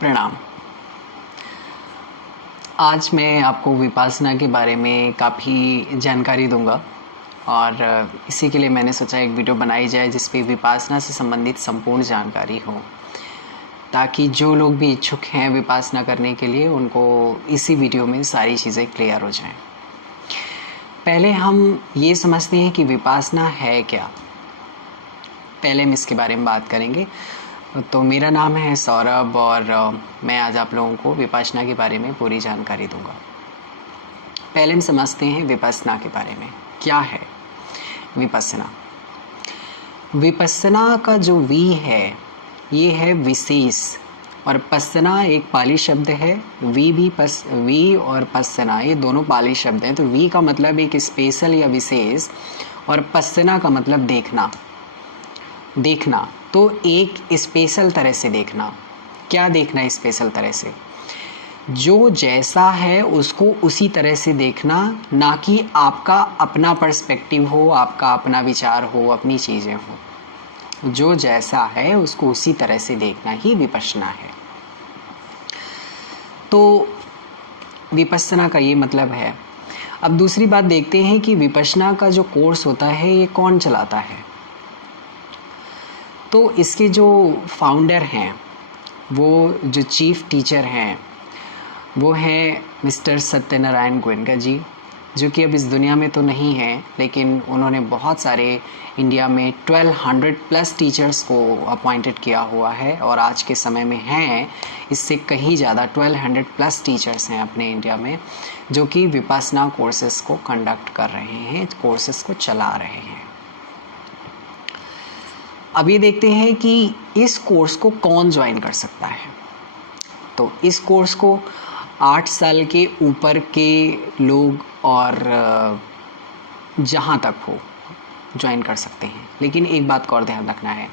प्रणाम। आज मैं आपको विपासना के बारे में काफ़ी जानकारी दूंगा और इसी के लिए मैंने सोचा एक वीडियो बनाई जाए जिस पे विपासना से संबंधित संपूर्ण जानकारी हो, ताकि जो लोग भी इच्छुक हैं विपासना करने के लिए उनको इसी वीडियो में सारी चीज़ें क्लियर हो जाएं। पहले हम ये समझते हैं कि विपासना है क्या। पहले हम इसके बारे में बात करेंगे। तो मेरा नाम है सौरभ और मैं आज आप लोगों को विपासना के बारे में पूरी जानकारी दूंगा। पहले हम समझते हैं विपस्सना के बारे में। क्या है विपस्सना? विपस्सना का जो वी है ये है विशेष, और पस्सना एक पाली शब्द है। वी और पस्सना ये दोनों पाली शब्द हैं। तो वी का मतलब एक स्पेशल या विशेष, और पस्सना का मतलब देखना। तो एक स्पेशल तरह से देखना। क्या देखना स्पेशल तरह से? जो जैसा है उसको उसी तरह से देखना, ना कि आपका अपना पर्सपेक्टिव हो, आपका अपना विचार हो, अपनी चीज़ें हो। जो जैसा है उसको उसी तरह से देखना ही विपस्सना है। तो विपस्सना का ये मतलब है। अब दूसरी बात देखते हैं कि विपस्सना का जो कोर्स होता है ये कौन चलाता है। तो इसके जो फाउंडर हैं, वो जो चीफ टीचर हैं, वो हैं मिस्टर सत्यनारायण गोयनका जी, जो कि अब इस दुनिया में तो नहीं हैं, लेकिन उन्होंने बहुत सारे इंडिया में 1200 प्लस टीचर्स को अपॉइंटेड किया हुआ है, और आज के समय में हैं इससे कहीं ज़्यादा 1200 प्लस टीचर्स हैं अपने इंडिया में, जो कि विपस्सना कोर्सेज़ को कंडक्ट कर रहे हैं, कोर्सेज़ को चला रहे हैं। अब ये देखते हैं कि इस कोर्स को कौन ज्वाइन कर सकता है। तो इस कोर्स को 8 साल के ऊपर के लोग और जहाँ तक हो ज्वाइन कर सकते हैं। लेकिन एक बात का और ध्यान रखना है,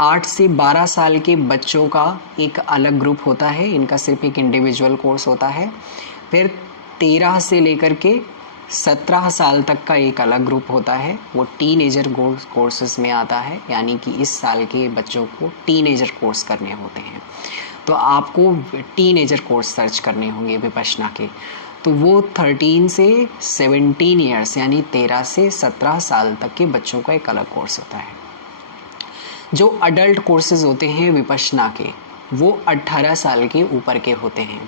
8 से 12 साल के बच्चों का एक अलग ग्रुप होता है। इनका सिर्फ एक इंडिविजुअल कोर्स होता है। फिर 13 से लेकर के 17 साल तक का एक अलग ग्रुप होता है, वो टीनेजर कोर्सेज में आता है, यानी कि इस साल के बच्चों को टीनेजर कोर्स करने होते हैं। तो आपको टीनेजर कोर्स सर्च करने होंगे विपस्सना के। तो वो 13 से 17 ईयर्स यानी 13 से 17 साल तक के बच्चों का एक अलग कोर्स होता है। जो अडल्ट कोर्सेज होते हैं विपस्सना के, वो 18 साल के ऊपर के होते हैं।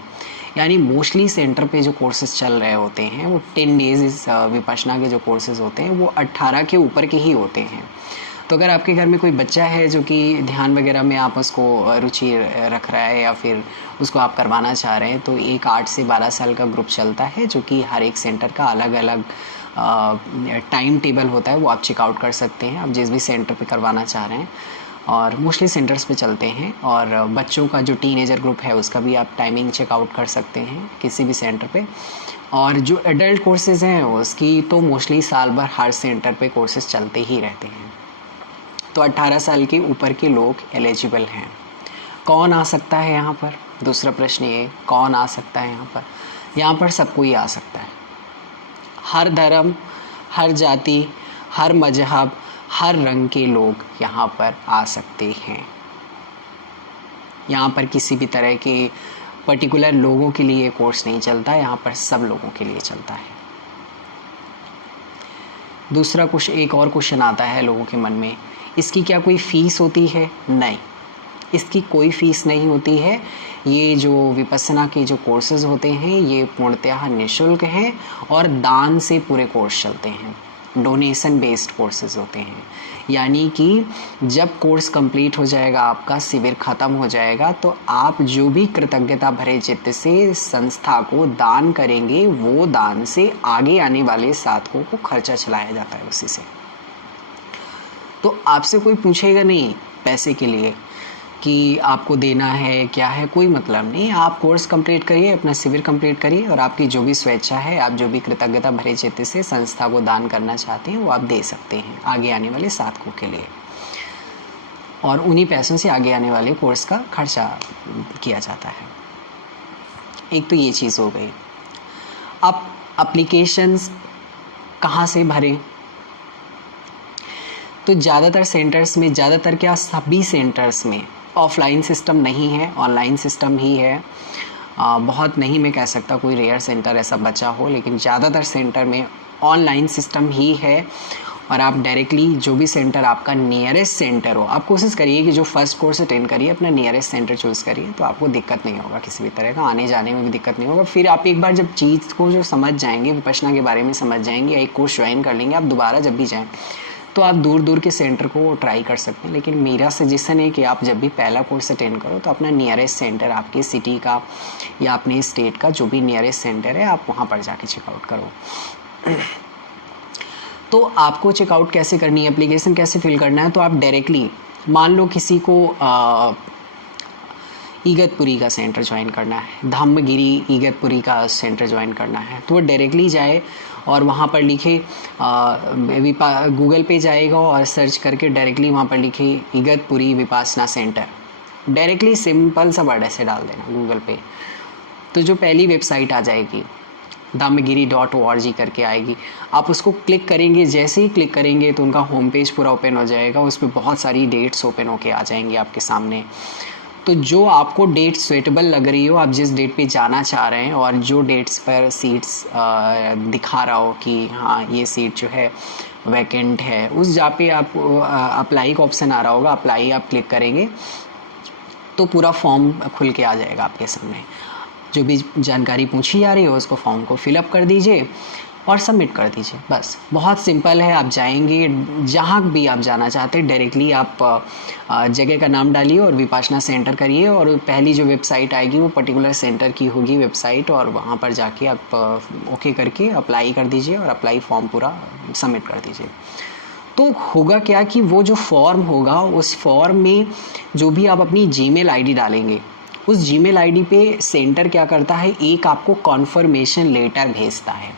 यानी मोस्टली सेंटर पे जो कोर्सेज चल रहे होते हैं वो 10 डेज विपस्सना के जो कोर्सेज होते हैं वो 18 के ऊपर के ही होते हैं। तो अगर आपके घर में कोई बच्चा है जो कि ध्यान वगैरह में आप उसको रुचि रख रहा है या फिर उसको आप करवाना चाह रहे हैं, तो एक 8 से 12 साल का ग्रुप चलता है, जो कि हर एक सेंटर का अलग अलग टाइम टेबल होता है। वो आप चेकआउट कर सकते हैं, आप जिस भी सेंटर पे करवाना चाह रहे हैं, और मोस्टली सेंटर्स पे चलते हैं। और बच्चों का जो टीनेजर ग्रुप है उसका भी आप टाइमिंग चेकआउट कर सकते हैं किसी भी सेंटर पे। और जो एडल्ट कोर्सेज़ हैं उसकी तो मोस्टली साल भर हर सेंटर पे कोर्सेज़ चलते ही रहते हैं। तो 18 साल के ऊपर के लोग एलिजिबल हैं। कौन आ सकता है यहाँ पर? दूसरा प्रश्न ये, कौन आ सकता है यहाँ पर? यहाँ पर सब कोई आ सकता है। हर धर्म, हर जाति, हर मजहब, हर रंग के लोग यहाँ पर आ सकते हैं। यहाँ पर किसी भी तरह के पर्टिकुलर लोगों के लिए कोर्स नहीं चलता, यहाँ पर सब लोगों के लिए चलता है। दूसरा कुछ एक और क्वेश्चन आता है लोगों के मन में, इसकी क्या कोई फ़ीस होती है? नहीं, इसकी कोई फ़ीस नहीं होती है। ये जो विपस्सना के जो कोर्सेज़ होते हैं ये पूर्णतः निःशुल्क हैं और दान से पूरे कोर्स चलते हैं। डोनेशन बेस्ड कोर्सेज होते हैं, यानी कि जब कोर्स कंप्लीट हो जाएगा, आपका शिविर ख़त्म हो जाएगा, तो आप जो भी कृतज्ञता भरे चित्त से संस्था को दान करेंगे, वो दान से आगे आने वाले साधकों को खर्चा चलाया जाता है उसी से। तो आपसे कोई पूछेगा नहीं पैसे के लिए कि आपको देना है क्या है, कोई मतलब नहीं। आप कोर्स कंप्लीट करिए, अपना शिविर कंप्लीट करिए, और आपकी जो भी स्वेच्छा है, आप जो भी कृतज्ञता भरे चित्त से संस्था को दान करना चाहते हैं वो आप दे सकते हैं आगे आने वाले साधकों के लिए, और उन्हीं पैसों से आगे आने वाले कोर्स का खर्चा किया जाता है। एक तो ये चीज़ हो गई। अब एप्लीकेशंस कहाँ से भरें? तो ज़्यादातर सेंटर्स में, ज़्यादातर क्या सभी सेंटर्स में ऑफलाइन सिस्टम नहीं है, ऑनलाइन सिस्टम ही है। बहुत नहीं मैं कह सकता, कोई रेयर सेंटर ऐसा बचा हो, लेकिन ज़्यादातर सेंटर में ऑनलाइन सिस्टम ही है। और आप डायरेक्टली जो भी सेंटर आपका नियरेस्ट सेंटर हो, आप कोशिश करिए कि जो फर्स्ट कोर्स अटेंड करिए अपना नियरेस्ट सेंटर चूज़ करिए, तो आपको दिक्कत नहीं होगा किसी भी तरह का, आने जाने में भी दिक्कत नहीं होगा। फिर आप एक बार जब चीज़ को जो समझ जाएंगे, विपश्यना के बारे में समझ जाएंगे, एक कोर्स ज्वाइन कर लेंगे, आप दोबारा जब भी जाएँ तो आप दूर दूर के सेंटर को ट्राई कर सकते हैं। लेकिन मेरा सजेशन है कि आप जब भी पहला कोर्स अटेंड करो तो अपना नियरेस्ट सेंटर, आपके सिटी का या अपने स्टेट का जो भी नियरेस्ट सेंटर है, आप वहाँ पर जाके चेकआउट करो। तो आपको चेकआउट कैसे करनी है, एप्लीकेशन कैसे फिल करना है, तो आप डायरेक्टली मान लो किसी को इगतपुरी का सेंटर ज्वाइन करना है, धम्मगिरी इगतपुरी का सेंटर ज्वाइन करना है, तो वो डायरेक्टली जाए और वहाँ पर लिखे गूगल पे जाएगा और सर्च करके डायरेक्टली वहाँ पर लिखे Igatpuri Vipassana centre, directly simple सा वर्ड ऐसे डाल देना गूगल पे, तो जो पहली वेबसाइट आ जाएगी dhammagiri.org करके आएगी, आप उसको क्लिक करेंगे। जैसे ही क्लिक करेंगे तो उनका होम पेज पूरा ओपन हो जाएगा, उस पर बहुत सारी डेट्स ओपन होके आ जाएंगी आपके सामने। तो जो आपको डेट सुइटेबल लग रही हो, आप जिस डेट पे जाना चाह रहे हैं और जो डेट्स पर सीट्स दिखा रहा हो कि हाँ ये सीट जो है वैकेंट है, उस जहाँ पे आप अप्लाई का ऑप्शन आ रहा होगा, अप्लाई आप क्लिक करेंगे तो पूरा फॉर्म खुल के आ जाएगा आपके सामने। जो भी जानकारी पूछी जा रही है उसको फॉर्म को फिलअप कर दीजिए और सबमिट कर दीजिए, बस बहुत सिंपल है। आप जाएंगे जहाँ भी आप जाना चाहते हैं, डायरेक्टली आप जगह का नाम डालिए और विपासना सेंटर करिए, और पहली जो वेबसाइट आएगी वो पर्टिकुलर सेंटर की होगी वेबसाइट, और वहाँ पर जाके आप ओके करके अप्लाई कर दीजिए और अप्लाई फॉर्म पूरा सबमिट कर दीजिए। तो होगा क्या कि वो जो फॉर्म होगा, उस फॉर्म में जो भी आप अपनी जीमेल आईडी डालेंगे, उस जीमेल आईडी पे सेंटर क्या करता है, एक आपको कॉन्फर्मेशन लेटर भेजता है।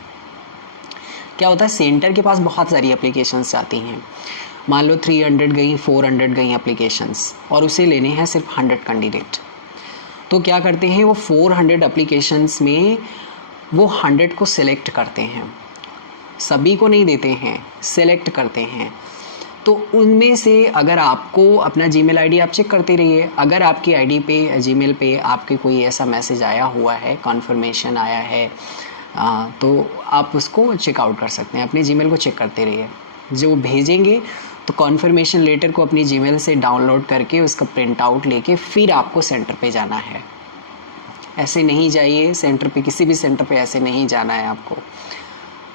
क्या होता है, सेंटर के पास बहुत सारी एप्लीकेशंस जाती हैं, मान लो 300 गई, 400 गई एप्लीकेशंस, और उसे लेने हैं सिर्फ 100 कैंडिडेट। तो क्या करते हैं, वो 400 एप्लीकेशंस में वो 100 को सिलेक्ट करते हैं, सभी को नहीं देते हैं, सिलेक्ट करते हैं। तो उनमें से अगर आपको अपना जीमेल आईडी आप चेक करते रहिए, अगर आपकी आईडी पे जीमेल पे आपके कोई ऐसा मैसेज आया हुआ है, कॉन्फर्मेशन आया है, तो आप उसको चेकआउट कर सकते हैं। अपने जीमेल को चेक करते रहिए, जो भेजेंगे तो कॉन्फर्मेशन लेटर को अपनी जीमेल से डाउनलोड करके उसका प्रिंट आउट लेके फिर आपको सेंटर पे जाना है। ऐसे नहीं जाइए सेंटर पे, किसी भी सेंटर पे ऐसे नहीं जाना है आपको।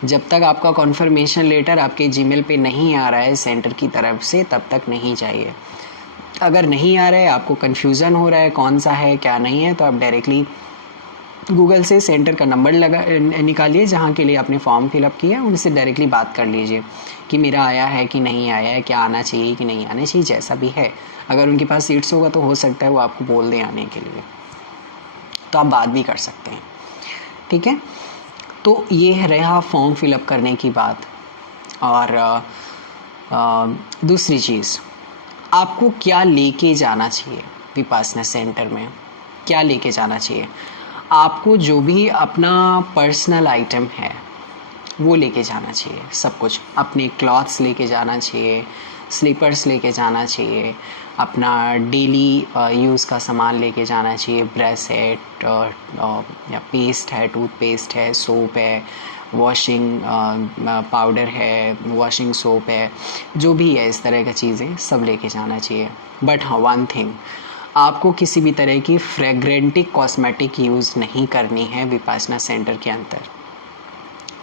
जब तक आपका कॉन्फर्मेशन लेटर आपके जीमेल पे नहीं आ रहा है सेंटर की तरफ से, तब तक नहीं जाइए। अगर नहीं आ रहा है, आपको कन्फ्यूज़न हो रहा है कौन सा है क्या नहीं है, तो आप डायरेक्टली गूगल से सेंटर का नंबर निकालिए जहाँ के लिए आपने फॉर्म फिलअप किया, उनसे डायरेक्टली बात कर लीजिए कि मेरा आया है कि नहीं आया है, क्या आना चाहिए कि नहीं आना चाहिए, जैसा भी है। अगर उनके पास सीट्स होगा तो हो सकता है वो आपको बोल दें आने के लिए, तो आप बात भी कर सकते हैं, ठीक है। तो ये रहा फॉर्म फिलअप करने की बात। और दूसरी चीज़, आपको क्या लेके जाना चाहिए विपासना सेंटर में, क्या लेके जाना चाहिए। आपको जो भी अपना पर्सनल आइटम है वो लेके जाना चाहिए, सब कुछ। अपने क्लॉथ्स लेके जाना चाहिए, स्लीपर्स लेके जाना चाहिए, अपना डेली यूज़ का सामान लेके जाना चाहिए, ब्रश है या पेस्ट है, टूथपेस्ट है, सोप है, वॉशिंग पाउडर है, वॉशिंग सोप है, जो भी है इस तरह की चीज़ें सब लेके जाना चाहिए। बट हाँ, वन थिंग, आपको किसी भी तरह की फ्रेग्रेंटिक कॉस्मेटिक यूज़ नहीं करनी है विपासना सेंटर के अंदर।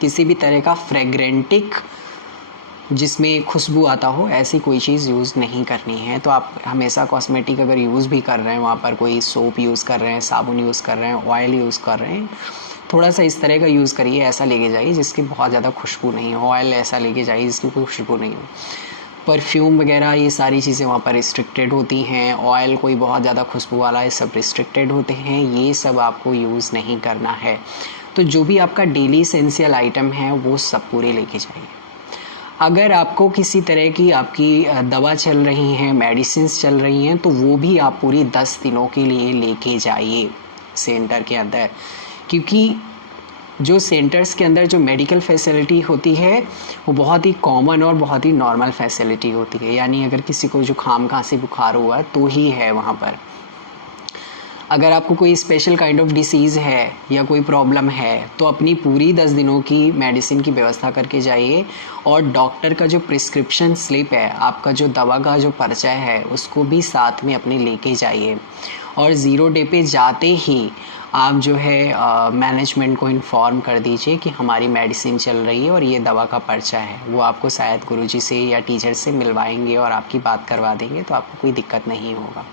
किसी भी तरह का फ्रेग्रेंटिक जिसमें खुशबू आता हो ऐसी कोई चीज़ यूज़ नहीं करनी है। तो आप हमेशा कॉस्मेटिक अगर यूज़ भी कर रहे हैं, वहाँ पर कोई सोप यूज़ कर रहे हैं, साबुन यूज़ कर रहे हैं, ऑयल यूज़ कर रहे हैं, थोड़ा सा इस तरह का यूज़ करिए, ऐसा लेके जाइए जिसकी बहुत ज़्यादा खुशबू नहीं हो। ऑयल ऐसा लेके जाइए जिसकी कोई खुशबू नहीं हो। परफ्यूम वगैरह ये सारी चीज़ें वहाँ पर रिस्ट्रिक्टेड होती हैं। ऑयल कोई बहुत ज़्यादा खुशबू वाला, ये सब रिस्ट्रिक्टेड होते हैं, ये सब आपको यूज़ नहीं करना है। तो जो भी आपका डेली एसेंशियल आइटम है वो सब पूरे लेके जाइए। अगर आपको किसी तरह की आपकी दवा चल रही हैं, मेडिसिन्स चल रही हैं, तो वो भी आप पूरी 10 दिनों के लिए लेके जाइए सेंटर के अंदर, क्योंकि जो सेंटर्स के अंदर जो मेडिकल फैसिलिटी होती है वो बहुत ही कॉमन और बहुत ही नॉर्मल फैसिलिटी होती है, यानी अगर किसी को जुकाम खांसी बुखार हुआ तो ही है वहाँ पर। अगर आपको कोई स्पेशल काइंड ऑफ डिसीज़ है या कोई प्रॉब्लम है तो अपनी पूरी 10 दिनों की मेडिसिन की व्यवस्था करके जाइए, और डॉक्टर का जो प्रिस्क्रिप्शन स्लिप है, आपका जो दवा का जो पर्चा है, उसको भी साथ में अपने लेके जाइए। और 0 डे पे जाते ही आप जो है मैनेजमेंट को इन्फॉर्म कर दीजिए कि हमारी मेडिसिन चल रही है और ये दवा का पर्चा है। वो आपको शायद गुरुजी से या टीचर से मिलवाएंगे और आपकी बात करवा देंगे, तो आपको कोई दिक्कत नहीं होगा।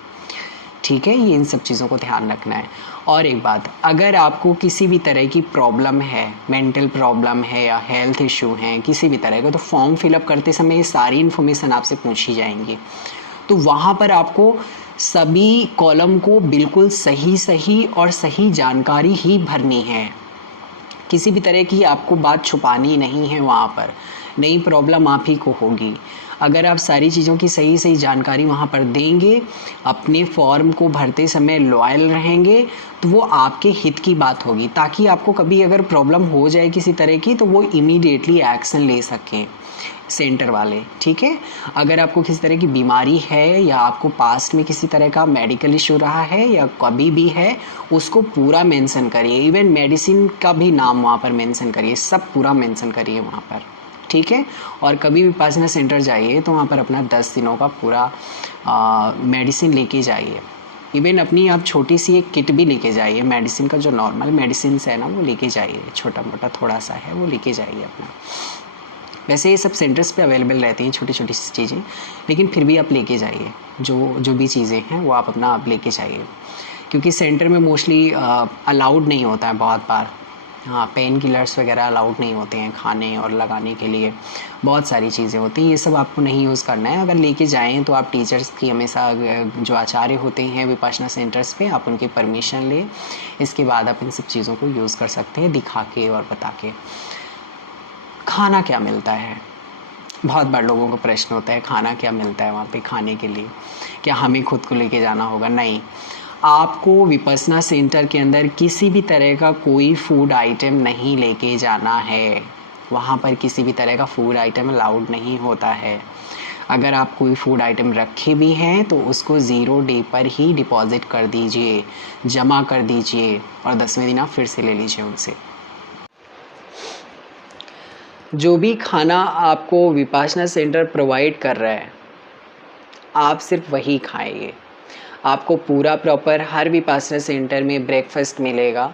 ठीक है, ये इन सब चीज़ों को ध्यान रखना है। और एक बात, अगर आपको किसी भी तरह की प्रॉब्लम है, मेंटल प्रॉब्लम है या हेल्थ इशू है किसी भी तरह का, तो फॉर्म फिलअप करते समय ये सारी इन्फॉर्मेशन आपसे पूछी जाएंगी। तो वहाँ पर आपको सभी कॉलम को बिल्कुल सही और सही जानकारी ही भरनी है। किसी भी तरह की आपको बात छुपानी नहीं है वहाँ पर, नई प्रॉब्लम आप ही को होगी। अगर आप सारी चीज़ों की सही जानकारी वहाँ पर देंगे, अपने फॉर्म को भरते समय लॉयल रहेंगे, तो वो आपके हित की बात होगी, ताकि आपको कभी अगर प्रॉब्लम हो जाए किसी तरह की तो वो इमीडिएटली एक्शन ले सकें सेंटर वाले। ठीक है, अगर आपको किसी तरह की बीमारी है या आपको पास्ट में किसी तरह का मेडिकल इशू रहा है या कभी भी है, उसको पूरा मेंशन करिए। इवन मेडिसिन का भी नाम वहाँ पर मेंशन करिए, सब पूरा मेंशन करिए वहाँ पर। ठीक है, और कभी भी विपासना सेंटर जाइए तो वहाँ पर अपना 10 दिनों का पूरा मेडिसिन लेके जाइए। इवन अपनी आप छोटी सी एक किट भी लेके जाइए, मेडिसिन का जो नॉर्मल मेडिसिन है ना वो लेके जाइए, छोटा मोटा थोड़ा सा है वो लेके जाइए अपना। वैसे ये सब सेंटर्स पे अवेलेबल रहती हैं छोटी छोटी सी चीज़ें, लेकिन फिर भी आप लेके जाइए, जो भी चीज़ें हैं वो आप अपना आप लेके जाइए, क्योंकि सेंटर में मोस्टली अलाउड नहीं होता है बहुत बार। हाँ, पेन किलर्स वगैरह अलाउड नहीं होते हैं खाने और लगाने के लिए, बहुत सारी चीज़ें होती हैं, ये सब आपको नहीं यूज़ करना है। अगर लेके जाएँ तो आप टीचर्स की हमेशा जो आचार्य होते हैं विपासना सेंटर्स पे, आप उनकी परमिशन लें, इसके बाद आप इन सब चीज़ों को यूज़ कर सकते हैं दिखा के और बता के। खाना क्या मिलता है, बहुत बार लोगों को प्रश्न होता है खाना क्या मिलता है वहाँ पे खाने के लिए, क्या हमें खुद को लेके जाना होगा? नहीं, आपको विपस्सना सेंटर के अंदर किसी भी तरह का कोई फूड आइटम नहीं लेके जाना है। वहाँ पर किसी भी तरह का फूड आइटम अलाउड नहीं होता है। अगर आप कोई फूड आइटम रखे भी हैं तो उसको 0 डे पर ही डिपॉजिट कर दीजिए, जमा कर दीजिए, और 10वें दिन आप फिर से ले लीजिए उनसे। जो भी खाना आपको विपासना सेंटर प्रोवाइड कर रहा है, आप सिर्फ वही खाइए। आपको पूरा प्रॉपर हर विपासना सेंटर में ब्रेकफास्ट मिलेगा,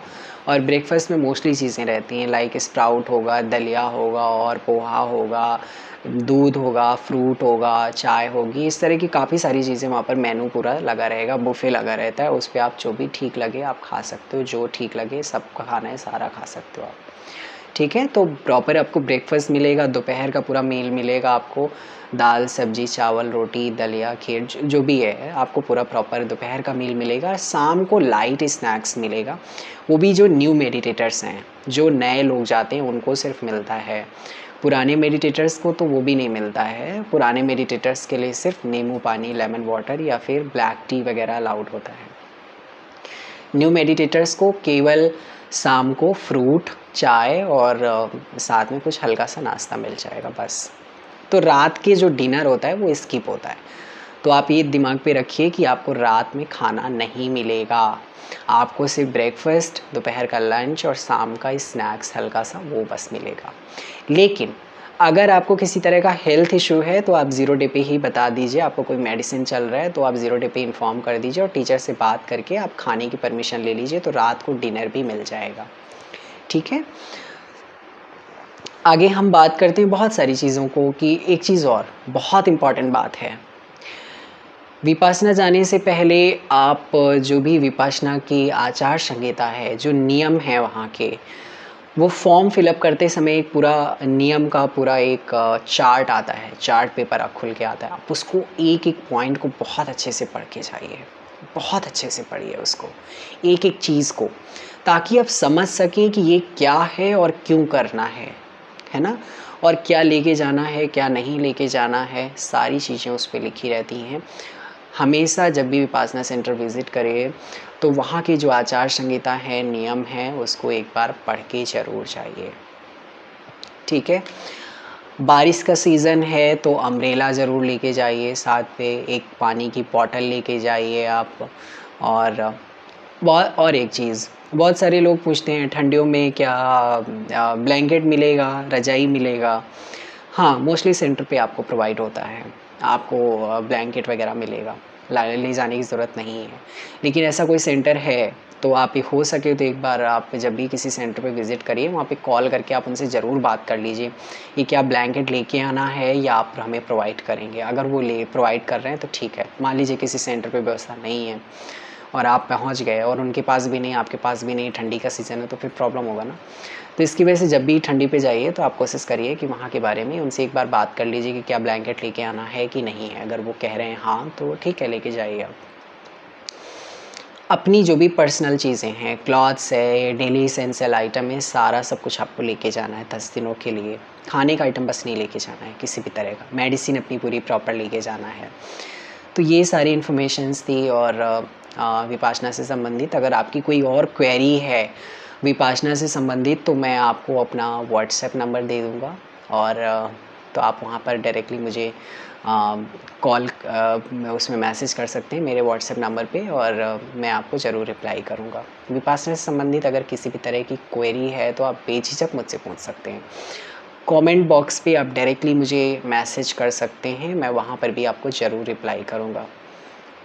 और ब्रेकफास्ट में मोस्टली चीज़ें रहती हैं, लाइक स्प्राउट होगा, दलिया होगा और पोहा होगा, दूध होगा, फ्रूट होगा, चाय होगी, इस तरह की काफ़ी सारी चीज़ें वहाँ पर मेनू पूरा लगा रहेगा, बुफे लगा रहता है। उस पर आप जो भी ठीक लगे आप खा सकते हो, जो ठीक लगे सब खाना है सारा खा सकते हो आप। ठीक है, तो प्रॉपर आपको ब्रेकफास्ट मिलेगा, दोपहर का पूरा मील मिलेगा, आपको दाल सब्जी चावल रोटी दलिया खीर जो भी है आपको पूरा प्रॉपर दोपहर का मील मिलेगा। शाम को लाइट स्नैक्स मिलेगा, वो भी जो न्यू मेडिटेटर्स हैं, जो नए लोग जाते हैं उनको सिर्फ मिलता है। पुराने मेडिटेटर्स को तो वो भी नहीं मिलता है। पुराने मेडिटेटर्स के लिए सिर्फ नींबू पानी, लेमन वाटर या फिर ब्लैक टी वगैरह अलाउड होता है। न्यू मेडिटेटर्स को केवल शाम को फ्रूट, चाय और साथ में कुछ हल्का सा नाश्ता मिल जाएगा बस। तो रात के जो डिनर होता है वो स्किप होता है। तो आप ये दिमाग पे रखिए कि आपको रात में खाना नहीं मिलेगा, आपको सिर्फ ब्रेकफास्ट, दोपहर का लंच और शाम का स्नैक्स हल्का सा वो बस मिलेगा। लेकिन अगर आपको किसी तरह का हेल्थ इशू है तो आप 0 डे पे ही बता दीजिए, आपको कोई मेडिसिन चल रहा है तो आप 0 डे पे इन्फॉर्म कर दीजिए, और टीचर से बात करके आप खाने की परमिशन ले लीजिए, तो रात को डिनर भी मिल जाएगा। ठीक है, आगे हम बात करते हैं बहुत सारी चीज़ों को, कि एक चीज़ और बहुत इम्पॉर्टेंट बात है, विपासना जाने से पहले आप जो भी विपासना की आचार संहिता है, जो नियम है वहाँ के, वो फॉर्म फिलअप करते समय एक पूरा नियम का पूरा एक चार्ट आता है, चार्ट पेपर आप खुल के आता है, आप उसको एक एक पॉइंट को बहुत अच्छे से पढ़ के जाइए, बहुत अच्छे से पढ़िए उसको, एक एक चीज़ को, ताकि आप समझ सकें कि ये क्या है और क्यों करना है ना, और क्या लेके जाना है क्या नहीं लेके जाना है, सारी चीज़ें उस पर लिखी रहती हैं। हमेशा जब भी विपासना सेंटर विज़िट करें तो वहाँ की जो आचार संहिता है, नियम है, उसको एक बार पढ़ के ज़रूर जाइए, ठीक है। बारिश का सीज़न है तो अम्ब्रेला ज़रूर लेके जाइए, साथ में एक पानी की बॉटल लेके जाइए आप। और और एक चीज़, बहुत सारे लोग पूछते हैं ठंडियों में क्या ब्लैंकेट मिलेगा, रज़ाई मिलेगा? हाँ, मोस्टली सेंटर पे आपको प्रोवाइड होता है, आपको ब्लैंकेट वगैरह मिलेगा, ले जाने की ज़रूरत नहीं है। लेकिन ऐसा कोई सेंटर है तो आप हो सके तो एक बार आप जब भी किसी सेंटर पे विज़िट करिए, वहाँ पे कॉल करके आप उनसे ज़रूर बात कर लीजिए कि क्या ब्लैंकेट लेके आना है या आप हमें प्रोवाइड करेंगे। अगर वो प्रोवाइड कर रहे हैं तो ठीक है। मान लीजिए किसी सेंटर पे व्यवस्था नहीं है और आप पहुँच गए और उनके पास भी नहीं, आपके पास भी नहीं, ठंडी का सीज़न है, तो फिर प्रॉब्लम होगा ना। तो इसकी वजह से जब भी ठंडी पे जाइए तो आप कोशिश करिए कि वहाँ के बारे में उनसे एक बार बात कर लीजिए कि क्या ब्लैंकेट लेके आना है कि नहीं है। अगर वो कह रहे हैं हाँ, तो ठीक है, लेके जाइए आप। अपनी जो भी पर्सनल चीज़ें हैं, क्लॉथ्स है, डेली एसेंशियल आइटम है, सारा सब कुछ आपको लेके जाना है 10 दिनों के लिए। खाने का आइटम बस नहीं लेके जाना है किसी भी तरह का। मेडिसिन अपनी पूरी प्रॉपर लेके जाना है। तो ये सारी इन्फॉर्मेशंस थी। और विपासना से संबंधित अगर आपकी कोई और क्वेरी है विपासना से संबंधित तो मैं आपको अपना व्हाट्सएप नंबर दे दूँगा। और तो आप वहाँ पर डायरेक्टली मुझे कॉल उसमें मैसेज कर सकते हैं मेरे व्हाट्सएप नंबर पे, और मैं आपको ज़रूर रिप्लाई करूँगा। विपासना से संबंधित अगर किसी भी तरह की क्वेरी है तो आप बेझिझक मुझसे पूछ सकते हैं। कमेंट बॉक्स पे आप डायरेक्टली मुझे मैसेज कर सकते हैं, मैं वहाँ पर भी आपको ज़रूर रिप्लाई करूँगा।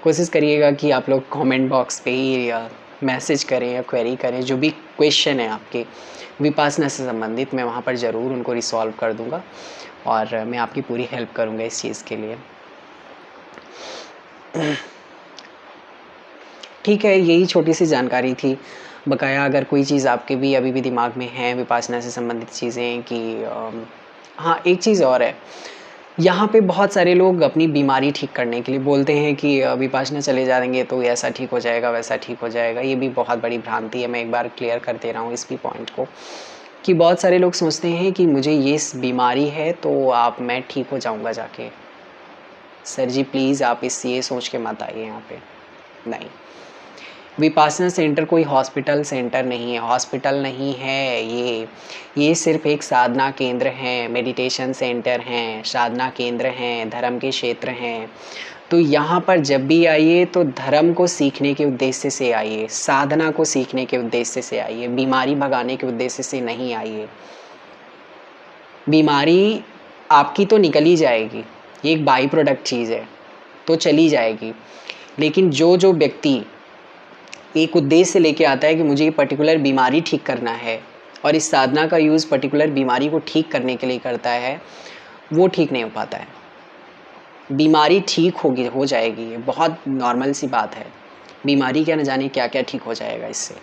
कोशिश करिएगा कि आप लोग कमेंट बॉक्स पे ही या मैसेज करें या क्वेरी करें, जो भी क्वेश्चन है आपके विपासना से संबंधित, मैं वहाँ पर ज़रूर उनको रिसॉल्व कर दूँगा और मैं आपकी पूरी हेल्प करूँगा इस चीज़ के लिए। ठीक है, यही छोटी सी जानकारी थी। बकाया अगर कोई चीज़ आपके भी अभी भी दिमाग में है विपासना से संबंधित चीज़ें कि हाँ, एक चीज़ और है, यहाँ पे बहुत सारे लोग अपनी बीमारी ठीक करने के लिए बोलते हैं कि विपासना चले जाएँगे तो ऐसा ठीक हो जाएगा, वैसा ठीक हो जाएगा। ये भी बहुत बड़ी भ्रांति है, मैं एक बार क्लियर कर दे रहा हूँ इस भी पॉइंट को, कि बहुत सारे लोग सोचते हैं कि मुझे ये बीमारी है तो आप मैं ठीक हो जाऊँगा जाके। सर जी प्लीज़ आप ये सोच के मत आइए यहाँ पे, नहीं। विपासना सेंटर कोई हॉस्पिटल सेंटर नहीं है, हॉस्पिटल नहीं है ये सिर्फ़ एक साधना केंद्र है, मेडिटेशन सेंटर हैं, साधना केंद्र हैं, धर्म के क्षेत्र हैं। तो यहाँ पर जब भी आइए तो धर्म को सीखने के उद्देश्य से आइए, साधना को सीखने के उद्देश्य से आइए, बीमारी भगाने के उद्देश्य से नहीं आइए। बीमारी आपकी तो निकल ही जाएगी, ये एक बाई प्रोडक्ट चीज़ है, तो चली जाएगी। लेकिन जो व्यक्ति एक उद्देश्य लेके आता है कि मुझे ये पर्टिकुलर बीमारी ठीक करना है और इस साधना का यूज़ पर्टिकुलर बीमारी को ठीक करने के लिए करता है, वो ठीक नहीं हो पाता है। बीमारी ठीक हो जाएगी, ये बहुत नॉर्मल सी बात है। बीमारी क्या न जाने क्या-क्या ठीक हो जाएगा इससे।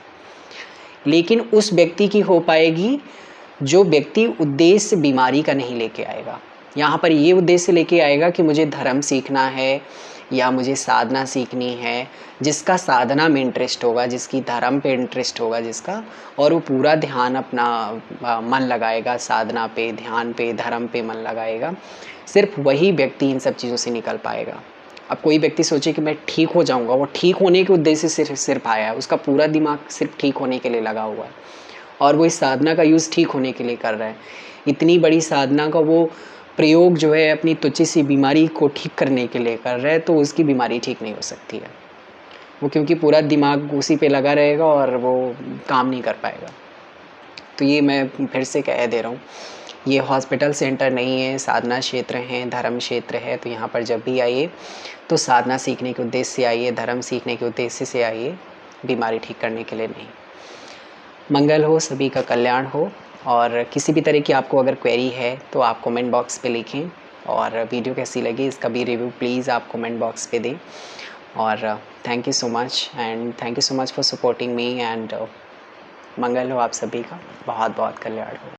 लेकिन उस व्यक्ति की हो पाएगी जो व्यक्ति उद्देश्य बीमारी का नहीं लेके आएगा। यहाँ पर ये उद्देश्य लेके आएगा कि मुझे धर्म सीखना है या मुझे साधना सीखनी है, जिसका साधना में इंटरेस्ट होगा, जिसकी धर्म पे इंटरेस्ट होगा जिसका, और वो पूरा ध्यान अपना मन लगाएगा साधना पे, ध्यान पे, धर्म पे मन लगाएगा, सिर्फ वही व्यक्ति इन सब चीज़ों से निकल पाएगा। अब कोई व्यक्ति सोचे कि मैं ठीक हो जाऊँगा, वो ठीक होने के उद्देश्य से सिर्फ आया है, उसका पूरा दिमाग सिर्फ ठीक होने के लिए लगा हुआ है और वो इस साधना का यूज़ ठीक होने के लिए कर रहा है। इतनी बड़ी साधना का वो प्रयोग जो है अपनी तुच्छ सी बीमारी को ठीक करने के लिए कर रहा है, तो उसकी बीमारी ठीक नहीं हो सकती है। वो क्योंकि पूरा दिमाग उसी पे लगा रहेगा और वो काम नहीं कर पाएगा। तो ये मैं फिर से कह दे रहा हूँ, ये हॉस्पिटल सेंटर नहीं है, साधना क्षेत्र है, धर्म क्षेत्र है। तो यहाँ पर जब भी आइए तो साधना सीखने के उद्देश्य से आइए, धर्म सीखने के उद्देश्य से आइए, बीमारी ठीक करने के लिए नहीं। मंगल हो, सभी का कल्याण हो। और किसी भी तरह की आपको अगर क्वेरी है तो आप कमेंट बॉक्स पे लिखें, और वीडियो कैसी लगी इसका भी रिव्यू प्लीज़ आप कमेंट बॉक्स पे दें। और thank you so much for supporting me and मंगल हो आप सभी का, बहुत बहुत कल्याण हो।